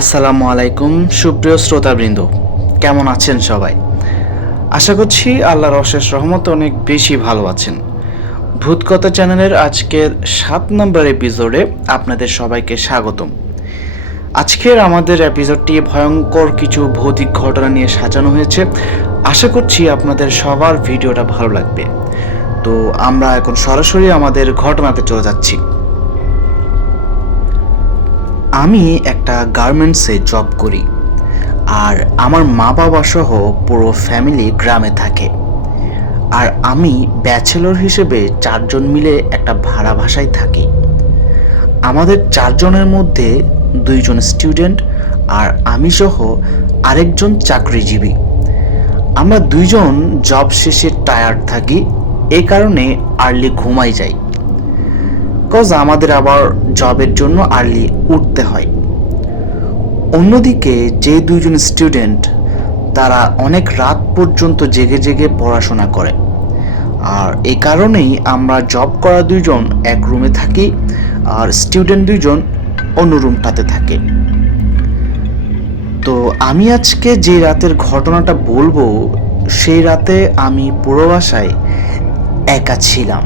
আসসালামু আলাইকুম সুপ্রিয় শ্রোতাবৃন্দ, কেমন আছেন সবাই? আশা করছি আল্লাহর অশেষ রহমতে অনেক বেশি ভালো আছেন। ভূতকথা চ্যানেলের আজকের 7 নম্বর এপিসোডে আপনাদের সবাইকে স্বাগতম। আজকের আমাদের এপিসোডটি ভয়ঙ্কর কিছু ভৌতিক ঘটনা নিয়ে সাজানো হয়েছে। আশা করছি আপনাদের সবার ভিডিওটা ভালো লাগবে। তো আমরা এখন সরাসরি আমাদের ঘটনাতে চলে যাচ্ছি। আমি একটা গার্মেন্টসে জব করি, আর আমার মা বাবা সহ পুরো ফ্যামিলি গ্রামে থাকে। আর আমি ব্যাচেলর হিসেবে 4জন মিলে একটা ভাড়া বাসায় থাকি। আমাদের 4জনের মধ্যে 2জন স্টুডেন্ট আর আমি সহ আরেকজন চাকরিজীবী। আমরা 2জন জব শেষে টায়ার্ড থাকি, এই কারণে আর্লি ঘুমাই যাই। কজ আমাদের আবার জবের জন্য আর্লি উঠতে হয়। অন্যদিকে যে 2জন স্টুডেন্ট তারা অনেক রাত পর্যন্ত জেগে জেগে পড়াশোনা করে, আর এই কারণেই আমরা জব করা 2জন এক রুমে থাকি আর স্টুডেন্ট 2জন অন্য রুমটাতে থাকে। তো আমি আজকে যে রাতের ঘটনাটা বলবো, সেই রাতে আমি পুরো বাসায় একা ছিলাম।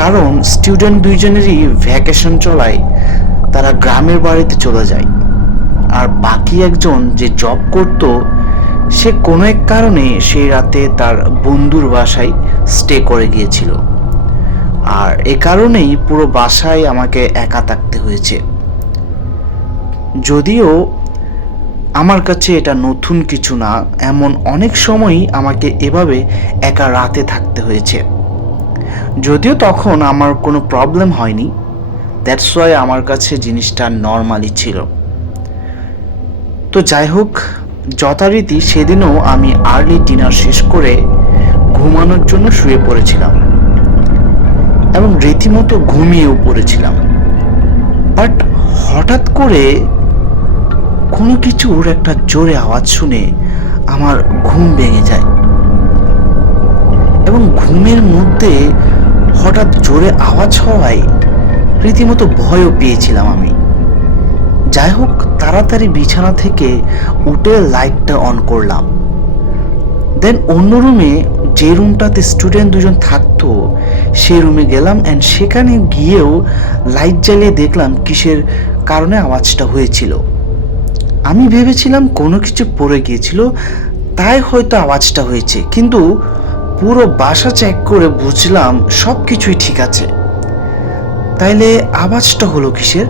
কারণ স্টুডেন্ট 2জনেরই ভ্যাকেশন চলায় তারা গ্রামের বাড়িতে চলে যায়, আর বাকি একজন যে জব করত সে কোনো এক কারণে সেই রাতে তার বন্ধুর বাসায় স্টে করে গিয়েছিল। আর এ কারণেই পুরো বাসায় আমাকে একা থাকতে হয়েছে। যদিও আমার কাছে এটা নতুন কিছু না, এমন অনেক সময়ই আমাকে এভাবে একা রাতে থাকতে হয়েছে। যদিও তখন আমার কোনো প্রবলেম হয়নি, দ্যাটস ওয়াই আমার কাছে জিনিসটা নর্মালি ছিল। তো যাই হোক, যথারীতি সেদিনও আমি আর্লি ডিনার শেষ করে ঘুমানোর জন্য শুয়ে পড়েছিলাম এবং রীতিমতো ঘুমিয়েও পড়েছিলাম। বাট হঠাৎ করে কোনো কিছুর একটা জোরে আওয়াজ শুনে আমার ঘুম ভেঙে যায় এবং ঘুমের মধ্যে হঠাৎ জোরে আওয়াজ হওয়ায় রীতিমতো ভয়ও পেয়েছিলাম আমি। যাই হোক, তাড়াতাড়ি বিছানা থেকে উঠে লাইটটা অন করলাম। দেন অন্য রুমে, যে রুমটাতে স্টুডেন্ট 2জন থাকতো, সেই রুমে গেলাম অ্যান্ড সেখানে গিয়েও লাইট জ্বালিয়ে দেখলাম কিসের কারণে আওয়াজটা হয়েছিল। আমি ভেবেছিলাম কোনো কিছু পড়ে গিয়েছিল, তাই হয়তো আওয়াজটা হয়েছে, কিন্তু পুরো বাসা চেক করে বুঝলাম সব কিছুই ঠিক আছে। তাইলে আওয়াজটা হলো কিসের?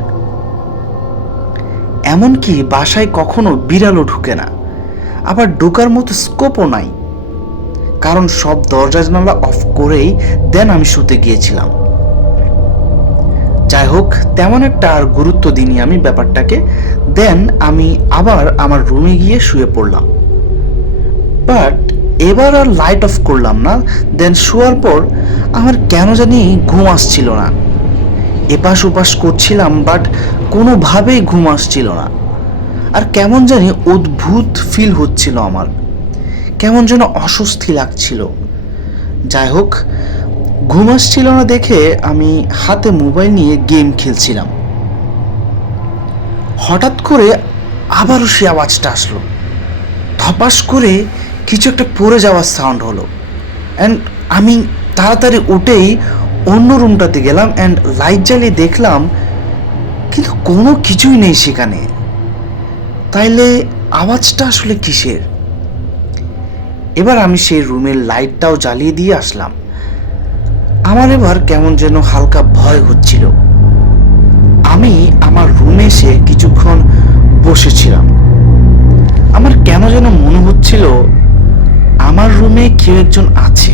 এমনকি বাসায় কখনো বিড়ালও ঢুকে না, আবার ঢোকার মতো স্কোপও নাই, কারণ সব দরজা জানালা অফ করেই দেন আমি শুতে গিয়েছিলাম। যাই হোক, তেমন একটা আর গুরুত্ব দিইনি আমি ব্যাপারটাকে। দেন আমি আবার আমার রুমে গিয়ে শুয়ে পড়লাম। বাট এবার আর লাইট অফ করলাম না। দেন শোয়ার পর আমার কেন জানি ঘুম আসছিল না। এপাশ ওপাশ করছিলাম, বাট কোনোভাবেই ঘুম আসছিল না। আর কেমন জানি অদ্ভুত ফিল হচ্ছিল আমার, কেমন যেন অস্বস্তি লাগছিল। যাই হোক, ঘুম আসছিল না দেখে আমি হাতে মোবাইল নিয়ে গেম খেলছিলাম। হঠাৎ করে আবারও সে আওয়াজটা আসলো। ধপাস করে কিছু একটা পড়ে যাওয়ার সাউন্ড হলো অ্যান্ড আমি তাড়াতাড়ি উঠেই অন্য রুমটাতে গেলাম অ্যান্ড লাইট জ্বালিয়ে দেখলাম, কিন্তু কোনো কিছুই নেই সেখানে। তাইলে আওয়াজটা আসলে কিসের? এবার আমি সেই রুমের লাইটটাও জ্বালিয়ে দিয়ে আসলাম। আমার এবার কেমন যেন হালকা ভয় হচ্ছিল। আমি আমার রুমে এসে কিছুক্ষণ বসেছিলাম। আমার কেন যেন মনে হচ্ছিল আমার রুমে কেউ একজন আছে,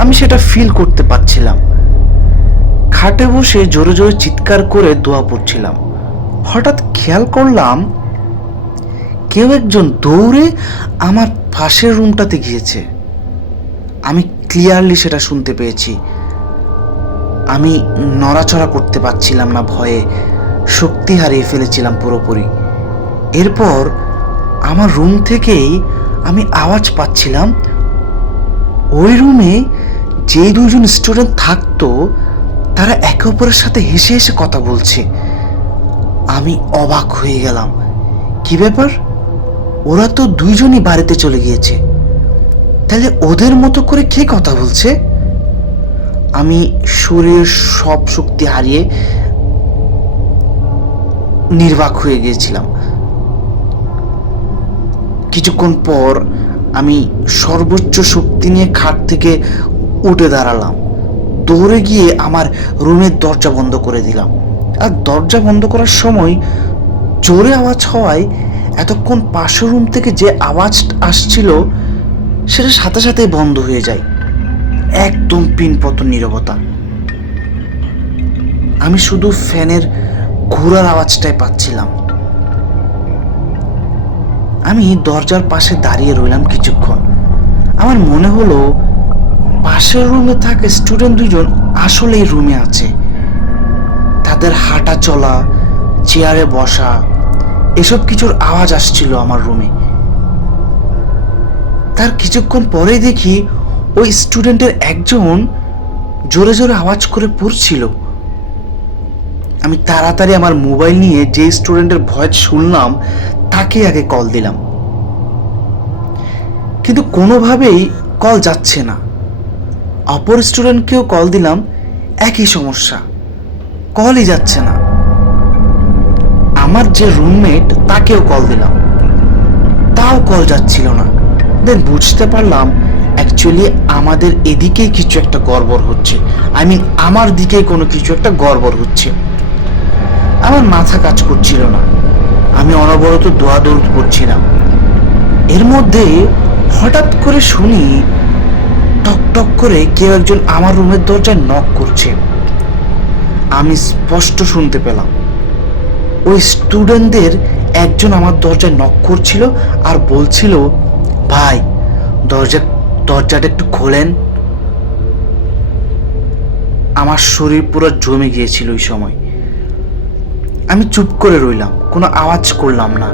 আমি সেটা ফিল করতে পারছিলাম। খাটে বসে জোরে জোরে চিৎকার করে দোয়া পড়ছিলাম। হঠাৎ খেয়াল করলাম কেউ একজন দৌড়ে আমার পাশের রুমটাতে গিয়েছে। আমি ক্লিয়ারলি সেটা শুনতে পেয়েছি। আমি নড়াচড়া করতে পারছিলাম না, ভয়ে শক্তি হারিয়ে ফেলেছিলাম পুরোপুরি। এরপর আমার রুম থেকেই আমি আওয়াজ পাচ্ছিলাম ওই রুমে যে 2জন স্টুডেন্ট থাকতো তারা একে অপরের সাথে হেসে হেসে কথা বলছে। আমি অবাক হয়ে গেলাম, কি ব্যাপার, ওরা তো দুইজনই বাড়িতে চলে গিয়েছে, তাহলে ওদের মতো করে কে কথা বলছে? আমি শরীরের সব শক্তি হারিয়ে নির্বাক হয়ে গিয়েছিলাম। কিছুক্ষণ পর আমি সর্বোচ্চ শক্তি নিয়ে খাট থেকে উঠে দাঁড়ালাম, দৌড়ে গিয়ে আমার রুমের দরজা বন্ধ করে দিলাম। আর দরজা বন্ধ করার সময় জোরে আওয়াজ হওয়ায় এতক্ষণ পাশের রুম থেকে যে আওয়াজ আসছিল সেটা সাথে সাথে বন্ধ হয়ে যায়। একদম পিনপতন নীরবতা। আমি শুধু ফ্যানের ঘোরার আওয়াজটাই পাচ্ছিলাম। আমি দরজার পাশে দাঁড়িয়ে রইলাম কিছুক্ষণ। আমার মনে হলো পাশের রুমে থাকা স্টুডেন্ট দুজন আসলেই রুমে আছে। তাদের হাঁটা চলা, চেয়ারে বসা, এসব কিছুর আওয়াজ আসছিল আমার রুমে। তার কিছুক্ষণ পরেই দেখি ওই স্টুডেন্টের একজন জোরে জোরে আওয়াজ করে পড়ছিল। আমি তাড়াতাড়ি আমার মোবাইল নিয়ে যে স্টুডেন্টের ভয়েস শুনলাম তাকে আগে কল দিলাম, কিন্তু কোনোভাবেই কল যাচ্ছে না। অপর স্টুডেন্টকেও কল দিলাম, একই সমস্যা, কলই যাচ্ছে না। আমার যে রুমমেট তাকেও কল দিলাম, তাও কল যাচ্ছিল না। দেন বুঝতে পারলাম অ্যাকচুয়ালি আমাদের এদিকেই কিছু একটা গড়বড় হচ্ছে, আমার দিকেই কোনো কিছু একটা গড়বড় হচ্ছে। আমার মাথা কাজ করছিল না, আমি অনবরত দৌড় করছিলাম। এর মধ্যে হঠাৎ করে শুনি টক টক করে কেউ একজন আমার রুমের দরজায় নক করছে। আমি স্পষ্ট শুনতে পেলাম ওই স্টুডেন্টদের একজন আমার দরজায় নক করছিল আর বলছিল, ভাই দরজাটা একটু খোলেন। আমার শরীর পুরো জমে গিয়েছিল ওই সময়। আমি চুপ করে রইলাম, কোনো আওয়াজ করলাম না।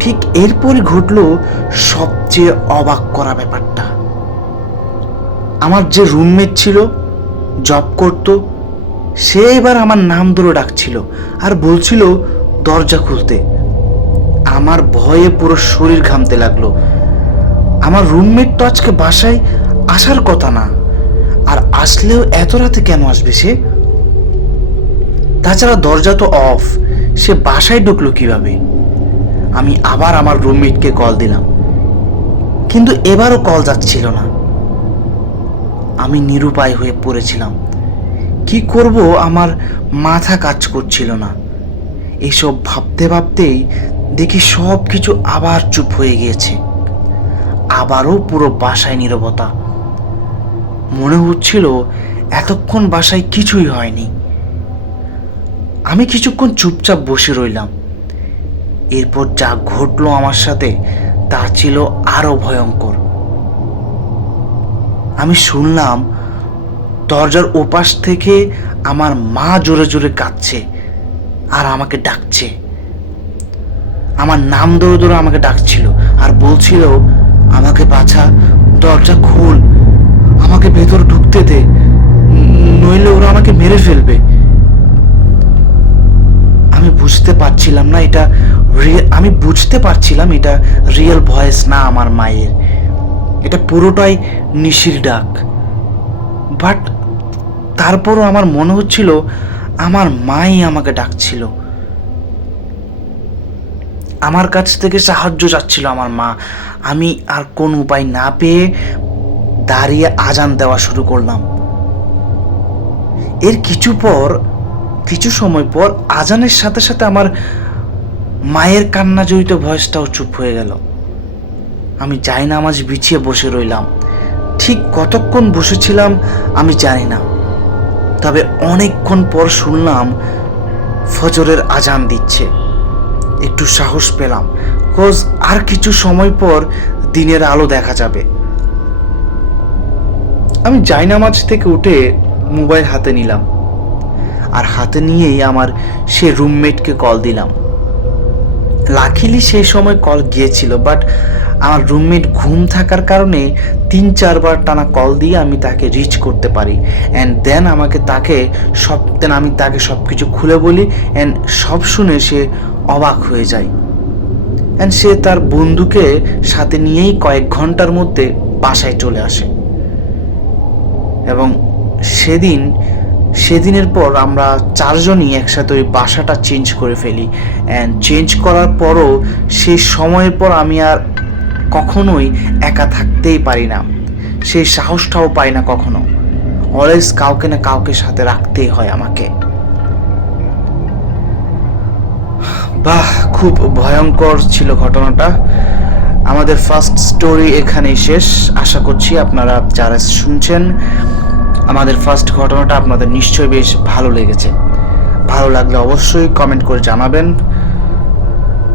ঠিক এরপরই ঘটলো সবচেয়ে অবাক করা ব্যাপারটা। আমার যে রুমমেট ছিল, জব করত, সে এবার আমার নাম ধরে ডাকছিল আর বলছিল দরজা খুলতে। আমার ভয়ে পুরো শরীর ঘামতে লাগলো। আমার রুমমেট তো আজকে বাসায় আসার কথা না, আর আসলেও এত রাতে কেন আসবে সে? তাছাড়া দরজা তো অফ, সে বাসায় ঢুকলো কিভাবে? আমি আবার আমার রুমমেটকে কল দিলাম, কিন্তু এবারও কল যাচ্ছিল না। আমি নিরুপায় হয়ে পড়েছিলাম। কি করব আমার মাথা কাজ করছিল না। এইসব ভাবতে ভাবতেই দেখি সব কিছু আবার চুপ হয়ে গিয়েছে। আবারও পুরো বাসায় নীরবতা। মনে হচ্ছিল এতক্ষণ বাসায় কিছুই হয়নি। আমি কিছুক্ষণ চুপচাপ বসে রইলাম। এরপর যা ঘটলো আমার সাথে তা ছিল আরো ভয়ঙ্কর। আমি শুনলাম দরজার ওপাশ থেকে আমার মা জোরে জোরে কাঁদছে আর আমাকে ডাকছে। আমার নাম ধরে ধরে আমাকে ডাকছিল আর বলছিল, আমাকে বাঁচা, দরজা খোল, আমাকে ভেতর ঢুকতে দে, নইলে ওরা আমাকে মেরে ফেলবে। আমি বুঝতে পারছিলাম এটা রিয়েল ভয়েস না আমার মায়ের, এটা পুরোটাই নিশির ডাক। বাট তারপরও আমার মনে হচ্ছিল আমার মাই আমাকে ডাকছিল। আমার কাছ থেকে সাহায্য চাচ্ছিল আমার মা। আমি আর কোন উপায় না পেয়ে দাঁড়িয়ে আজান দেওয়া শুরু করলাম। এর কিছু সময় পর আজানের সাথে সাথে আমার মায়ের কান্না জড়িত ভয়েসটাও চুপ হয়ে গেল। আমি জায়নামাজ বিছিয়ে বসে রইলাম। ঠিক কতক্ষণ বসেছিলাম আমি জানি না, তবে অনেকক্ষণ পর শুনলাম ফজরের আজান দিচ্ছে। একটু সাহস পেলাম, কজ আর কিছু সময় পর দিনের আলো দেখা যাবে। আমি জায়নামাজ থেকে উঠে মোবাইল হাতে নিলাম আর হাতে নিয়েই আমার সে রুমমেটকে কল দিলাম। লাকিলি সেই সময় কল গিয়েছিল, বাট আমার রুমমেট ঘুম থাকার কারণে 3-4 বার টানা কল দিয়ে আমি তাকে রিচ করতে পারি, অ্যান্ড দেন আমি তাকে সব কিছু খুলে বলি, অ্যান্ড সব শুনে সে অবাক হয়ে যায়, অ্যান্ড সে তার বন্ধুকে সাথে নিয়েই কয়েক ঘন্টার মধ্যে বাসায় চলে আসে। এবং সেদিনের পর আমরা 4জনই একসাথে ওই বাসাটা চেঞ্জ করে ফেলি, অ্যান্ড চেঞ্জ করার পরও সেই সময়ের পর আমি আর কখনোই একা থাকতেই পারি না, সেই সাহসটাও পাই না কখনো। অলওয়েজ কাউকে না কাউকে সাথে রাখতেই হয় আমাকে। বাহ, খুব ভয়ঙ্কর ছিল ঘটনাটা। আমাদের ফার্স্ট স্টোরি এখানেই শেষ। আশা করছি আপনারা যারা শুনছেন আমাদের ফার্স্ট ঘটনাটা আপনাদের নিশ্চয়ই বেশ ভালো লেগেছে। ভালো লাগলে অবশ্যই কমেন্ট করে জানাবেন।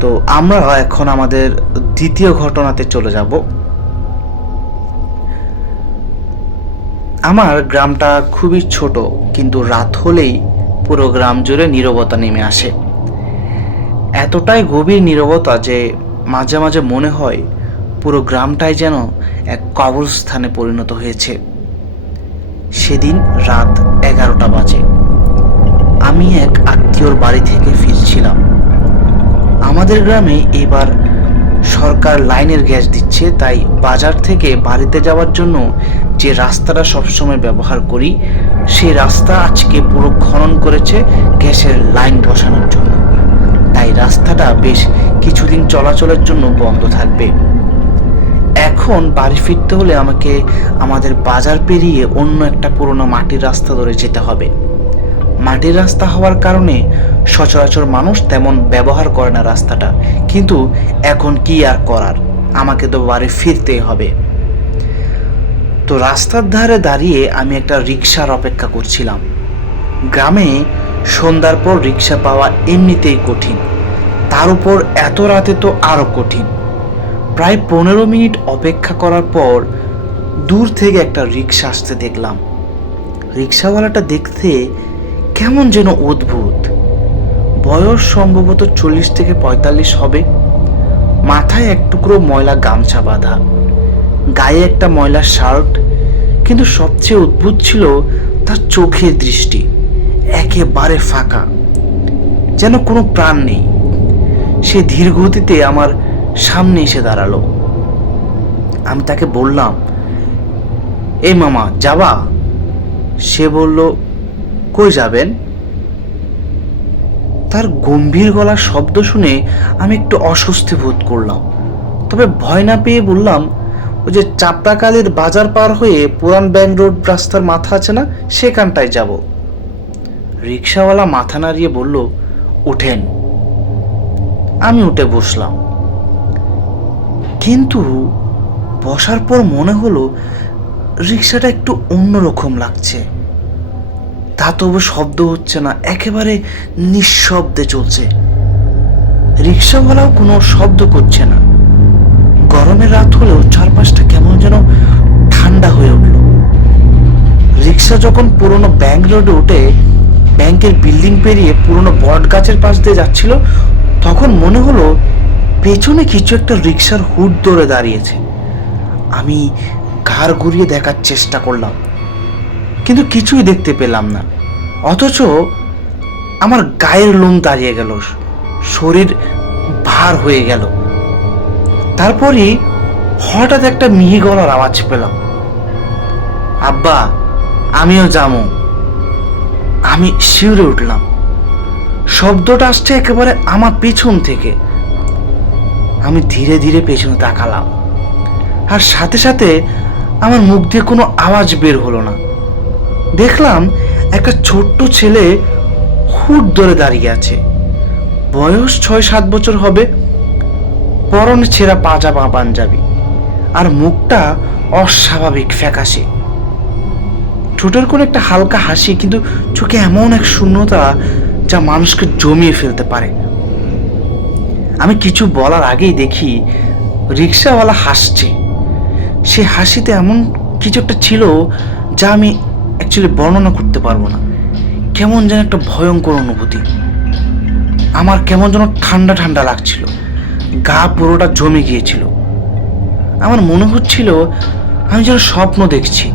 তো আমরা এখন আমাদের দ্বিতীয় ঘটনাতে চলে যাব। আমার গ্রামটা খুবই ছোট, কিন্তু রাত হলেই পুরো গ্রাম জুড়ে নীরবতা নেমে আসে। এতটাই গভীর নীরবতা যে মাঝে মাঝে মনে হয় পুরো গ্রামটাই যেন এক কবরস্থানে পরিণত হয়েছে। সেদিন রাত 11টা বাজে। আমি এক আত্মীয়র বাড়ি থেকে ফিরছিলাম। আমাদের গ্রামে এবার সরকার লাইনের গ্যাস দিচ্ছে, তাই বাজার থেকে বাড়িতে যাওয়ার জন্য যে রাস্তাটা সবসময় ব্যবহার করি, সেই রাস্তা আজকে পুরো খনন করেছে গ্যাসের লাইন বসানোর জন্য। তাই রাস্তাটা বেশ কিছুদিন চলাচলের জন্য বন্ধ থাকবে। এখন বাড়ি ফিরতে হলে আমাকে আমাদের বাজার পেরিয়ে অন্য একটা পুরোনো মাটির রাস্তা ধরে যেতে হবে। মাটির রাস্তা হওয়ার কারণে সচরাচর মানুষ তেমন ব্যবহার করে না রাস্তাটা, কিন্তু এখন কি আর করার, আমাকে তো বাড়ি ফিরতেই হবে। তো রাস্তার ধারে দাঁড়িয়ে আমি একটা রিক্সার অপেক্ষা করছিলাম। গ্রামে সন্ধ্যার পর রিক্সা পাওয়া এমনিতেই কঠিন, তার উপর এত রাতে তো আরো কঠিন। প্রায় 15 মিনিট অপেক্ষা করার পর দূর থেকে একটা রিক্সা আসতে দেখলাম। রিক্সাওয়ালাটা দেখতে কেমন যেন অদ্ভুত। বয়স সম্ভবত 40 থেকে 45 হবে। মাথায় এক টুকরো ময়লা গামছা বাঁধা, গায়ে একটা ময়লা শার্ট, কিন্তু সবচেয়ে অদ্ভুত ছিল তার চোখের দৃষ্টি, একেবারে ফাঁকা, যেন কোনো প্রাণ নেই। সে ধীর গতিতে আমার সামনে এসে দাঁড়ালো। আমি তাকে বললাম, এই মামা যাবা? সে বলল, কই যাবেন? তার গম্ভীর গলার শব্দ শুনে আমি একটু অস্বস্তি বোধ করলাম, তবে ভয় না পেয়ে বললাম, ওই যে চাপড়াকালির বাজার পার হয়ে পুরান ব্যাংক রোড রাস্তার মাথা আছে না, সেখানটায় যাব। রিক্সাওয়ালা মাথা নাড়িয়ে বলল, উঠেন। আমি উঠে বসলাম, কিন্তু বসার পর মনে হলো রিক্সাটা একটু অন্যরকম লাগছে। তা তবু শব্দ হচ্ছে না, একেবারে নিঃশব্দে চলছে। রিক্সাওয়ালাও কোনো শব্দ করছে না। গরমের রাত হলেও চারপাশটা কেমন যেন ঠান্ডা হয়ে উঠল। রিক্সা যখন পুরনো ব্যাংক রোডে উঠে ব্যাংকের বিল্ডিং পেরিয়ে পুরনো বট গাছের পাশ দিয়ে যাচ্ছিল, তখন মনে হলো পেছনে কিছু একটা রিক্সার হুড ধরে দাঁড়িয়েছে। আমি ঘাড় ঘুরিয়ে দেখার চেষ্টা করলাম, কিন্তু কিছুই দেখতে পেলাম না। অথচ আমার গায়ের লোম দাঁড়িয়ে গেল, শরীর ভার হয়ে গেল। তারপরই হঠাৎ একটা মিহি গলার আওয়াজ পেলাম, আব্বা আমিও যাবো। আমি শিউরে উঠলাম। শব্দটা আসছে একেবারে আমার পেছন থেকে। আমি ধীরে ধীরে পেছনে তাকালাম, আর সাথে সাথে আমার মুখ দিয়ে কোনো আওয়াজ বের হলো না। দেখলাম একটা ছোট্ট ছেলে হুড ধরে দাঁড়িয়ে আছে। বয়স 6-7 বছর হবে। পরনে ছেঁড়া পাজামা পাঞ্জাবি, আর মুখটা অস্বাভাবিক ফ্যাকাশে। ঠোঁটের কোনো একটা হালকা হাসি, কিন্তু চোখে এমন এক শূন্যতা যা মানুষকে জমিয়ে ফেলতে পারে। আমি কিছু বলার আগেই দেখি রিক্সাওয়ালা হাসছে। সে হাসিতে এমন কিছু একটা ছিল যা আমি অ্যাকচুয়ালি বর্ণনা করতে পারবো না। কেমন যেন একটা ভয়ঙ্কর অনুভূতি। আমার কেমন যেন ঠান্ডা ঠান্ডা লাগছিল, গা পুরোটা জমে গিয়েছিল। আমার মনে হচ্ছিল আমি যেন স্বপ্ন দেখছি।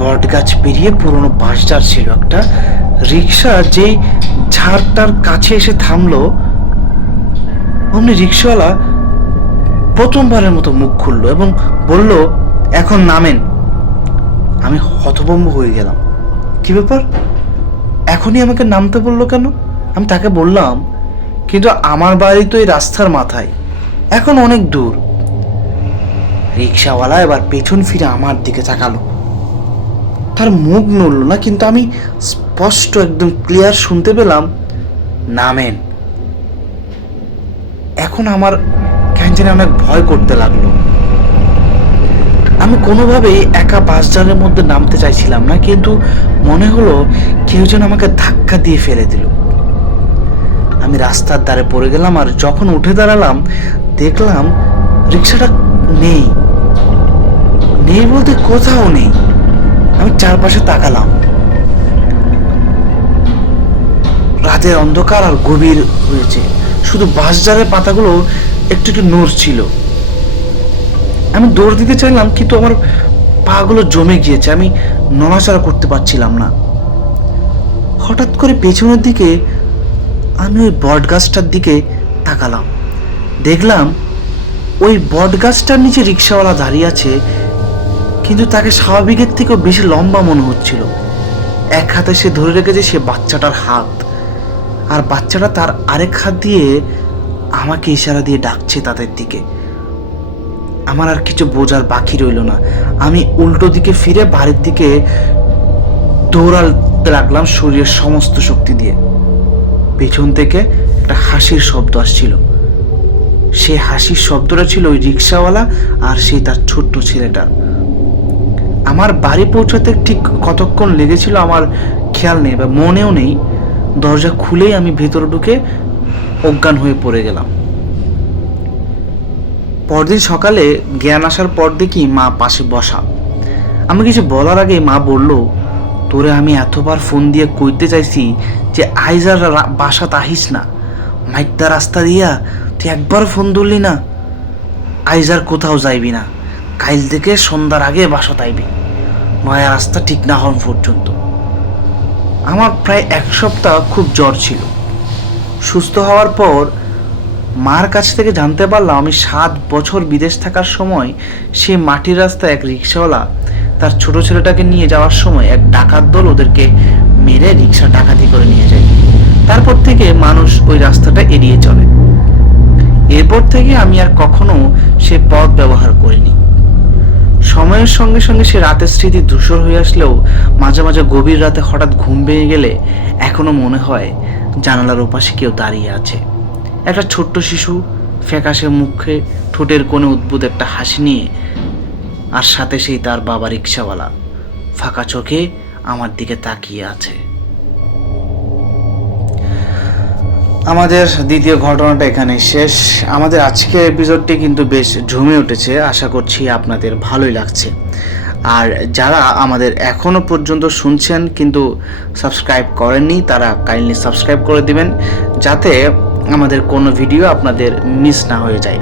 বট গাছ পেরিয়ে পুরনো বাঁশঝাড় ছিল, একটা রিক্সা যেই ঝাড়টার কাছে এসে থামলো, অমনি রিক্সাওয়ালা প্রথমবারের মতো মুখ খুললো এবং বলল, এখন নামেন। আমি হতভম্ব হয়ে গেলাম। কি ব্যাপার, এখনই আমাকে নামতে বললো কেন? আমি তাকে বললাম, কিন্তু আমার বাড়ি তো এই রাস্তার মাথায়, এখন অনেক দূর। রিক্সাওয়ালা এবার পেছন ফিরে আমার দিকে তাকালো। তার মুখ নড়ল না, কিন্তু আমি স্পষ্ট একদম ক্লিয়ার শুনতে পেলাম, নামেন। এখন আমার কেন জানি অনেক ভয় করতে লাগলো। আমি কোনোভাবেই একা বাসযানের মধ্যে নামতে চাইছিলাম না, কিন্তু মনে হলো কেউ যেন আমাকে ধাক্কা দিয়ে ফেলে দিল। আমি রাস্তার ধারে পড়ে গেলাম, আর যখন উঠে দাঁড়ালাম দেখলাম রিক্সাটা নেই। নেই বলতে কোথাও নেই। আমি চারপাশে তাকালাম। রাতের অন্ধকার আর গভীর হয়েছে, শুধু বাঁশঝাড়ের পাতাগুলো একটু একটু নড়ছিল। আমি দৌড় দিতে চাইলাম, কিন্তু আমার পাগুলো জমে গিয়েছে, আমি নড়াচড়া করতে পারছিলাম না। হঠাৎ করে পেছনের দিকে আমি ওই বট গাছটার দিকে তাকালাম। দেখলাম ওই বট গাছটার নিচে রিক্সাওয়ালা দাঁড়িয়ে আছে, কিন্তু তাকে স্বাভাবিকের থেকেও বেশি লম্বা মনে হচ্ছিল। এক হাতে সে ধরে রেখেছে সে বাচ্চাটার হাত, আর বাচ্চাটা তার আরেক হাত দিয়ে আমাকে ইশারা দিয়ে ডাকছে তাদের দিকে। আমার আর কিছু বোঝার বাকি রইল না। আমি উল্টো দিকে ফিরে বাড়ির দিকে দৌড়াতে লাগলাম শরীরের সমস্ত শক্তি দিয়ে। পেছন থেকে একটা হাসির শব্দ আসছিল। সেই হাসির শব্দটা ছিল ওই রিক্সাওয়ালা আর সেই তার ছোট্ট ছেলেটা। আমার বাড়ি পৌঁছাতে ঠিক কতক্ষণ লেগেছিল আমার খেয়াল নেই বা মনেও নেই। দরজা খুলেই আমি ভেতরে ঢুকে অজ্ঞান হয়ে পড়ে গেলাম। পরদিন সকালে জ্ঞান আসার পর দেখি মা পাশে বসা। আমি কিছু বলার আগে মা বলল, তোরে আমি এতবার ফোন দিয়ে কইতে চাইছি যে আইজার বাসা তাহিস না, মাইটটা রাস্তা দিয়া তুই একবার ফোন ধরলি না। আইজার কোথাও যাইবি না, কাইল থেকে সন্ধ্যার আগে বাসা তাইবি, নয়া রাস্তা ঠিক না হন পর্যন্ত। আমার প্রায় এক সপ্তাহ খুব জ্বর ছিল। সুস্থ হওয়ার পর মার কাছ থেকে জানতে পারলাম আমি 7 বছর বিদেশ থাকার সময় সে মাটির রাস্তায় এক রিক্সাওয়ালা তার ছোট ছেলেটাকে নিয়ে যাওয়ার সময় এক ডাকাত দল ওদেরকে মেরে রিক্সা ডাকাতি করে নিয়ে যায়। তারপর থেকে মানুষ ওই রাস্তাটা এড়িয়ে চলে। এরপর থেকে আমি আর কখনো সে পথ ব্যবহার করিনি। সময়ের সঙ্গে সঙ্গে সে রাতের স্মৃতি ধূসর হয়ে আসলেও মাঝে মাঝে গভীর রাতে হঠাৎ ঘুম ভেঙে গেলে এখনো মনে হয় জানালার ওপাশে কেউ দাঁড়িয়ে আছে। একটা ছোট্ট শিশু, ফ্যাকাশে মুখে, ঠোঁটের কোণে উদ্ভুত একটা হাসি নিয়ে, আর সাথে সেই তার বাবা রিক্সাওয়ালা ফাঁকা চোখে আমার দিকে তাকিয়ে আছে। আমাদের দ্বিতীয় ঘটনাটা এখানে শেষ। আমাদের আজকের এপিসোডটি কিন্তু বেশ ঝুমে উঠেছে, আশা করছি আপনাদের ভালোই লাগছে। আর যারা আমাদের এখনও পর্যন্ত শুনছেন কিন্তু সাবস্ক্রাইব করেননি, তারা কাইন্ডলি সাবস্ক্রাইব করে দিবেন, যাতে আমাদের কোনো ভিডিও আপনাদের মিস না হয়ে যায়।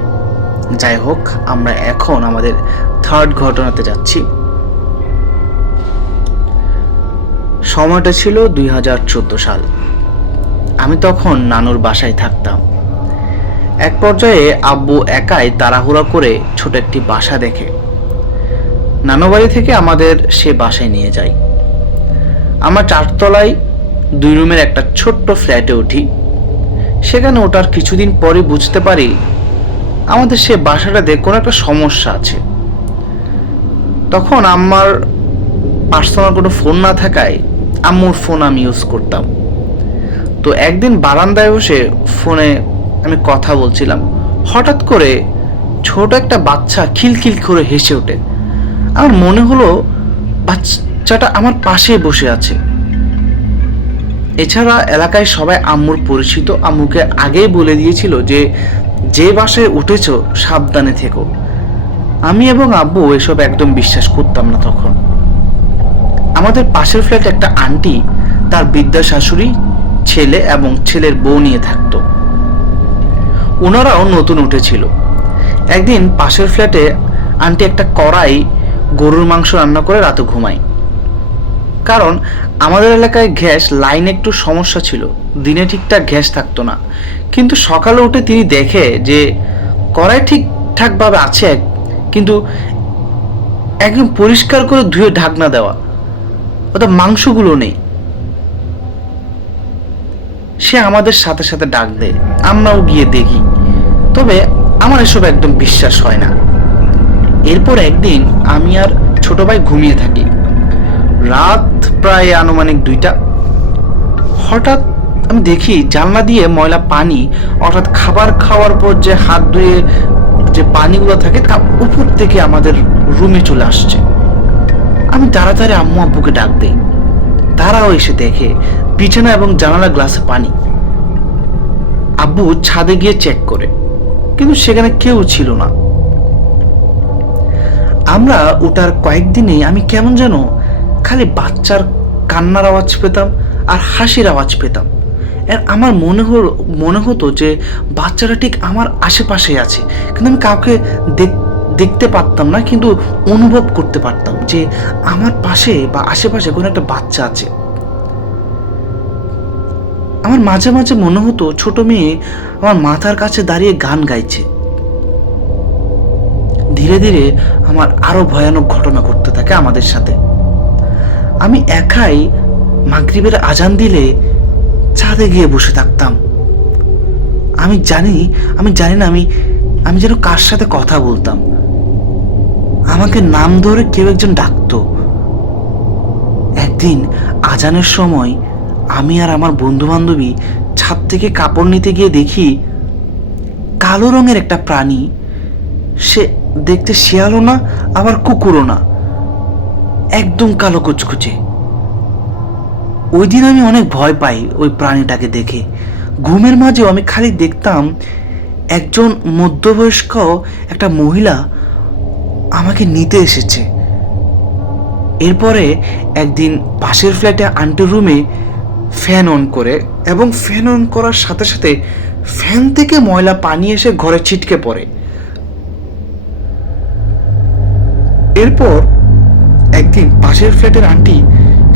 যাই হোক, আমরা এখন আমাদের থার্ড ঘটনাতে যাচ্ছি। সময়টা ছিল 2014 সাল। আমি তখন নানুর বাসায় থাকতাম। এক পর্যায়ে আব্বু একাই তাড়াহুড়া করে ছোট একটি বাসা দেখে নানু বাড়ি থেকে আমাদের সে বাসায় নিয়ে যায়। আমরা 4 তলায় 2 রুমের একটা ছোট্ট ফ্ল্যাটে উঠি। সেখানে ওঠার কিছুদিন পরে বুঝতে পারি আমাদের সে বাসাটাতে কোনো একটা সমস্যা আছে। তখন আমার পার্সোনাল কোনো ফোন না থাকায় আম্মুর ফোন আমি ইউজ করতাম। তো একদিন বারান্দায় বসে ফোনে আমি কথা বলছিলাম, হঠাৎ করে ছোট একটা বাচ্চা খিলখিল করে হেসে ওঠে। আমার মনে হলো বাচ্চাটা আমার পাশে বসে আছে। এছাড়া এলাকায় সবাই আম্মুর পরিচিত। আম্মুকে আগেই বলে দিয়েছিল যে যে বাসায় উঠেছ সাবধানে থেকো। আমি এবং আব্বু এসব একদম বিশ্বাস করতাম না তখন। আমাদের পাশের ফ্ল্যাটে একটা আন্টি তার বৃদ্ধা শাশুড়ি, ছেলে এবং ছেলের বউ নিয়ে থাকতো। ওনারাও নতুন উঠেছিল। একদিন পাশের ফ্ল্যাটে আন্টি একটা কড়াই গরুর মাংস রান্না করে রাতে ঘুমায়। কারণ আমাদের এলাকায় গ্যাস লাইন একটু সমস্যা ছিল, দিনে ঠিকঠাক গ্যাস থাকতো না। কিন্তু সকালে উঠে তিনি দেখে যে কড়াই ঠিকঠাকভাবে আছে, কিন্তু একদম পরিষ্কার করে ধুয়ে ঢাকনা দেওয়া, অর্থাৎ মাংসগুলো নেই। সে আমাদের সাথে সাথে ডাক দেয়, আমরাও গিয়ে দেখি। তবে আমার এসব একদম বিশ্বাস হয় না। এরপর একদিন আমি আর ছোট ভাই ঘুমিয়ে থাকি। রাত প্রায় আনুমানিক 2টা। হঠাৎ আমি দেখি জানলা দিয়ে ময়লা পানি, অর্থাৎ খাবার খাওয়ার পর যে হাত ধুয়ে যে পানিগুলো থাকে তা উপর থেকে আমাদের রুমে চলে আসছে। আমি তাড়াতাড়ি আম্মু আব্বুকে ডাক দিই। তারাও এসে দেখে বিছানা এবং জানালা গ্লাসে পানি। আব্বু ছাদে গিয়ে চেক করে, কিন্তু সেখানে কেউ ছিল না। আমরা ওটার কয়েকদিনেই আমি কেমন যেন খালি বাচ্চার কান্নার আওয়াজ পেতাম আর হাসির আওয়াজ পেতাম। আমার মনে হতো যে বাচ্চাটা ঠিক আমার আশেপাশেই আছে, কিন্তু আমি কাউকে দেখতে পারতাম না, কিন্তু অনুভব করতে পারতাম যে আমার পাশে বা আশেপাশে কোনো একটা বাচ্চা আছে। আমার মাঝে মাঝে মনে হতো ছোট মেয়ে আমার মাথার কাছে দাঁড়িয়ে গান গাইছে। ধীরে ধীরে আমার আরো ভয়ানক ঘটনা ঘটতে থাকে আমাদের সাথে। আমি একাই মাগরিবের আজান দিলে ছাদে গিয়ে বসে থাকতাম। আমি জানি না আমি যেন কার সাথে কথা বলতাম। আমাকে নাম ধরে কেউ একজন ডাকতো। একদিন আজানের সময় আমি আর আমার বন্ধু বান্ধবী ছাদ থেকে কাপড় নিতে গিয়ে দেখি কালো রঙের একটা প্রাণী। সে দেখতে শিয়ালও না আবার কুকুরও না, একদম কালো কুচকুচে। ওই দিন আমি অনেক ভয় পাই ওই প্রাণীটাকে দেখে। ঘুমের মাঝেও আমি খালি দেখতাম একজন মধ্যবয়স্ক একটা মহিলা আমাকে নিতে এসেছে। এরপরে একদিন পাশের ফ্ল্যাটে আন্টির রুমে ফ্যান অন করে, এবং ফ্যান অন করার সাথে সাথে ফ্যান থেকে ময়লা পানি এসে ঘরে ছিটকে পড়ে। এরপর একদিন পাশের ফ্ল্যাটের আন্টি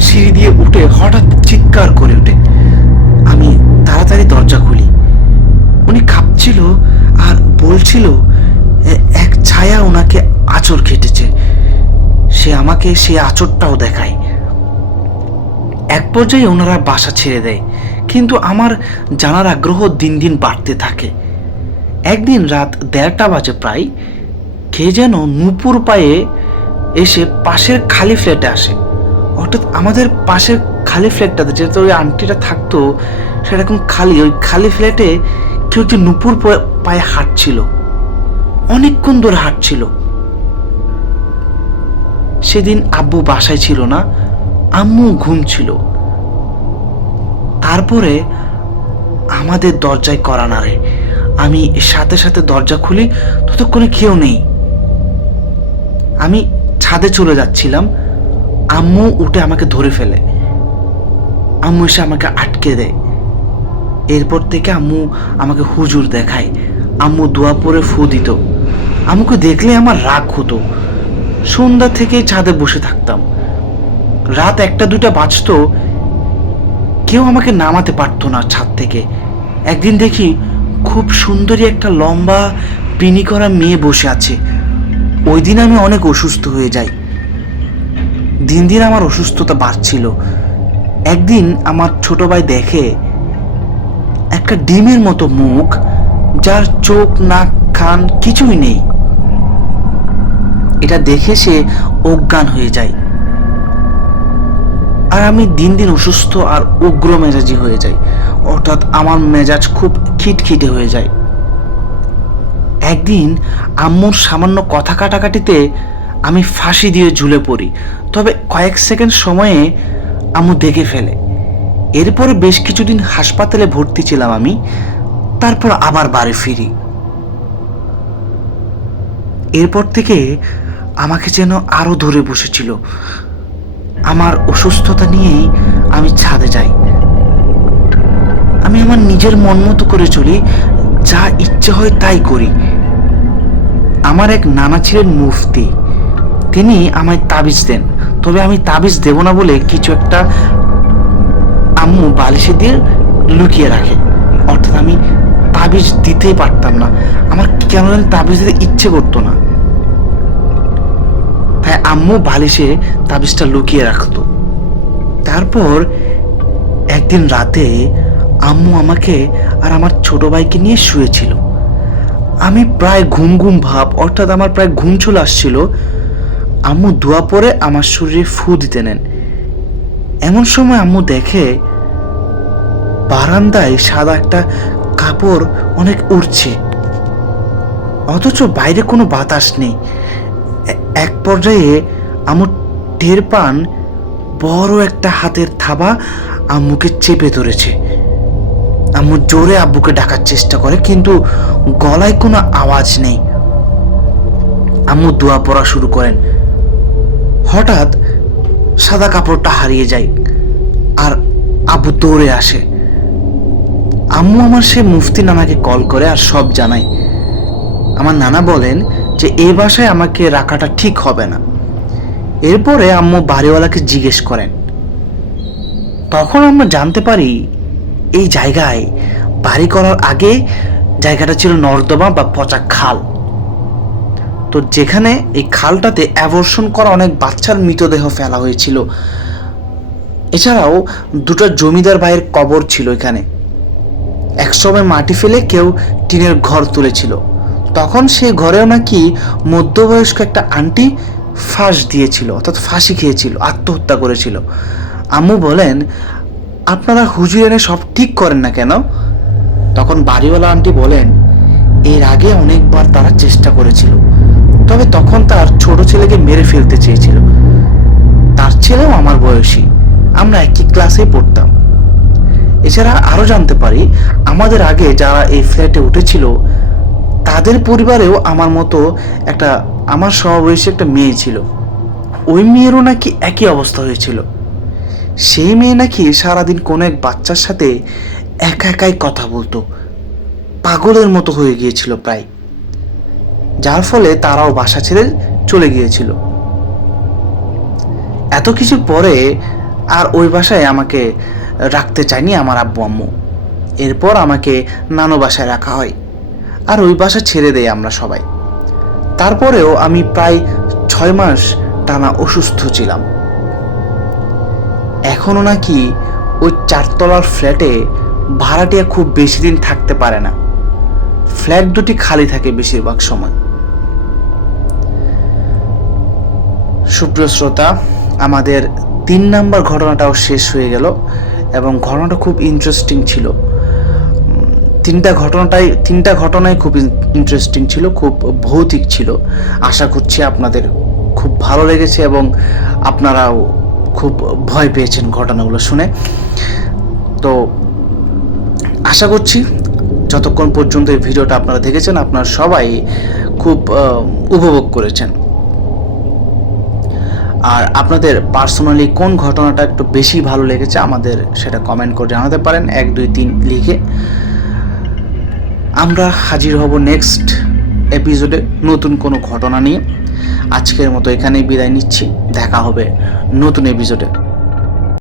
সিঁড়ি দিয়ে উঠে হঠাৎ চিৎকার করে ওঠে। আমি তাড়াতাড়ি দরজা খুলি। উনি কাঁপছিল আর বলছিল এক ছায়া ওনাকে আঁচড় কেটেছে। সে আমাকে সেই আঁচড়টাও দেখায়। এক পর্যায়ে ওনারা বাসা ছেড়ে দেয়, কিন্তু আমার জানার আগ্রহ দিন দিন বাড়তে থাকে। একদিন রাত 1:30 বাজে প্রায়, কে যেন নুপুর পায়ে এসে পাশের খালি ফ্ল্যাটে আসে। অর্থাৎ আমাদের পাশের খালি ফ্ল্যাটটাতে যেহেতু ওই আন্টিটা থাকতো সেটা এখন খালি, ওই খালি ফ্ল্যাটে কেউ যে নুপুর পায়ে হাঁটছিল, অনেকক্ষণ ধরে হাঁটছিল। সেদিন আব্বু বাসায় ছিল না, আম্মু ঘুমছিল। তারপরে আমাদের দরজায় কড়া নাড়ে। আমি সাথে সাথে দরজা খুলি, ততক্ষণে কেউ নেই। আমি ছাদে চলে যাচ্ছিলাম, আম্মু উঠে আমাকে ধরে ফেলে। আম্মু এসে আমাকে আটকে দেয়। এরপর থেকে আম্মু আমাকে হুজুর দেখায়। আম্মু দোয়া পরে ফু দিত। আম্মুকে দেখলে আমার রাগ হতো। সন্ধ্যা থেকে ছাদে বসে থাকতাম। রাত 1টা 2টা বাজতো, কেউ আমাকে নামাতে পারতো না ছাদ থেকে। একদিন দেখি খুব সুন্দরী একটা লম্বা পিনি করা মেয়ে বসে আছে। ওই দিন আমি অনেক অসুস্থ হয়ে যাই। দিন দিন আমার অসুস্থতা বাড়ছিল। একদিন আমার ছোট ভাই দেখে একটা ডিমের মতো মুখ, যার চোখ নাক কান কিছুই নেই। এটা দেখে সে অজ্ঞান হয়ে যায়। আর আমি দিন দিন অসুস্থ আর উগ্র মেজাজি হয়ে যাই। অর্থাৎ আমার মেজাজ খুব খিটখিটে হয়ে যায়। একদিন আম্মুর সামান্য কথা কাটাকাটিতে আমি ফাঁসি দিয়ে ঝুলে পড়ি। তবে কয়েক সেকেন্ড সময়ে আম্মু দেখে ফেলে। এরপরে বেশ কিছুদিন হাসপাতালে ভর্তি ছিলাম আমি। তারপর আবার বাড়ি ফিরি। এরপর থেকে আমাকে যেন আরো ধরে বসেছিল। আমার অসুস্থতা নিয়েই আমি ছাদে যাই। আমি আমার নিজের মন মতো করে চলি, যা ইচ্ছে হয় তাই করি। আমার এক নানা ছিলেন মুফতি, তিনি আমায় তাবিজ দেন। তবে আমি তাবিজ দেব না বলে কিছু একটা আম্মু বালিশে দিয়ে লুকিয়ে রাখে, অর্থাৎ আমি তাবিজ দিতেই পারতাম না। আমার কেন জানি তাবিজ দিতে ইচ্ছে করতো না, তাই আম্মু বালিশে তাবিজটা লুকিয়ে রাখতো। তারপর একদিন রাতে আম্মু আমাকে আর আমার ছোট ভাইকে নিয়ে শুয়েছিল। আমি প্রায় ঘুম ঘুম ভাব, অর্থাৎ আমার প্রায় ঘুম চলে আসছিল। আম্মু দোয়া পরে আমার শরীরে ফু দিতে নেন। এমন সময় আম্মু দেখে বারান্দায় সাদা একটা কাপড় অনেক উড়ছে, অথচ বাইরে কোনো বাতাস নেই। এক পর্যায়ে আম্মু টের পান বড় একটা হাতের থাবা আম্মুকে চেপে ধরেছে। আম্মু জোরে আব্বুকে ডাকার চেষ্টা করে, কিন্তু গলায় কোনো আওয়াজ নেই। আম্মু দোয়া পড়া শুরু করেন। হঠাৎ সাদা কাপড়টা হারিয়ে যায় আর আব্বু দৌড়ে আসে। আম্মু আমার সে মুফতি নানাকে কল করে আর সব জানায়। আমার নানা বলেন যে এই বাসায় আমাকে রাখাটা ঠিক হবে না। এরপরে আম্মু বাড়িওয়ালাকে জিজ্ঞেস করেন। তখন আমরা জানতে পারি এই জায়গায় বাড়ি করার আগে জায়গাটা ছিল নর্দমা বা পচা খাল। তো যেখানে এই খালটাতে অ্যাবর্শন করা অনেক বাচ্চার মৃতদেহ ফেলা হয়েছিল। এছাড়াও দুটো জমিদার ভাইয়ের কবর ছিল এখানে। একসময় মাটি ফেলে কেউ টিনের ঘর তুলেছিল। তখন সেই ঘরেও নাকি মধ্যবয়স্ক একটা আন্টি ফাঁস দিয়েছিল, অর্থাৎ ফাঁসি খেয়েছিল, আত্মহত্যা করেছিল। আম্মু বলেন, আপনারা হুজুর এনে সব ঠিক করেন না কেন? তখন বাড়িওয়ালা আন্টি বলেন, এর আগে অনেকবার তারা চেষ্টা করেছিল, তবে তখন তার ছোট ছেলেকে মেরে ফেলতে চেয়েছিল। তার ছেলেও আমার বয়সী, আমরা একই ক্লাসে পড়তাম। এছাড়া আরো জানতে পারি আমাদের আগে যারা এই ফ্ল্যাটে উঠেছিল তাদের পরিবারেও আমার মতো একটা, আমার সমবয়সী একটা মেয়ে ছিল। ওই মেয়েরও নাকি একই অবস্থা হয়েছিল। সেই মেয়ে নাকি সারাদিন কোনো এক বাচ্চার সাথে একা একাই কথা বলতো, পাগলের মতো হয়ে গিয়েছিল প্রায়, যার ফলে তারাও বাসা ছেড়ে চলে গিয়েছিল। এত কিছুর পরে আর ওই বাসায় আমাকে রাখতে চায়নি আমার আব্বু আম্মু। এরপর আমাকে নানু বাসায় রাখা হয় আর ওই বাসা ছেড়ে দেয় আমরা সবাই। তারপরেও আমি প্রায় 6 মাস টানা অসুস্থ ছিলাম। এখনো নাকি ওই 4 তলার ফ্ল্যাটে ভাড়াটিয়া খুব বেশি দিন থাকতে পারে না। ফ্ল্যাট দুটি খালি থাকে বেশিরভাগ সময়। সুপ্রিয় শ্রোতা, আমাদের 3 নাম্বার ঘটনাটাও শেষ হয়ে গেল এবং ঘটনাটা খুব ইন্টারেস্টিং ছিল। তিনটা ঘটনাই খুব ইন্টারেস্টিং ছিল, খুব ভৌতিক ছিল। আশা করছি আপনাদের খুব ভালো লেগেছে এবং আপনারাও খুব ভয় পেয়েছেন ঘটনাগুলো শুনে। তো আশা করছি যতক্ষণ পর্যন্ত এই ভিডিওটা আপনারা দেখেছেন আপনারা সবাই খুব উপভোগ করেছেন। আর আপনাদের পার্সোনালি কোন ঘটনাটা একটু বেশি ভালো লেগেছে আমাদের সেটা কমেন্ট করে জানাতে পারেন 1 2 3 লিখে। আমরা হাজির হব নেক্সট এপিসোডে নতুন কোনো ঘটনা নিয়ে। আজকের মতো এখানেই বিদায় নিচ্ছি, দেখা হবে নতুন এপিসোডে।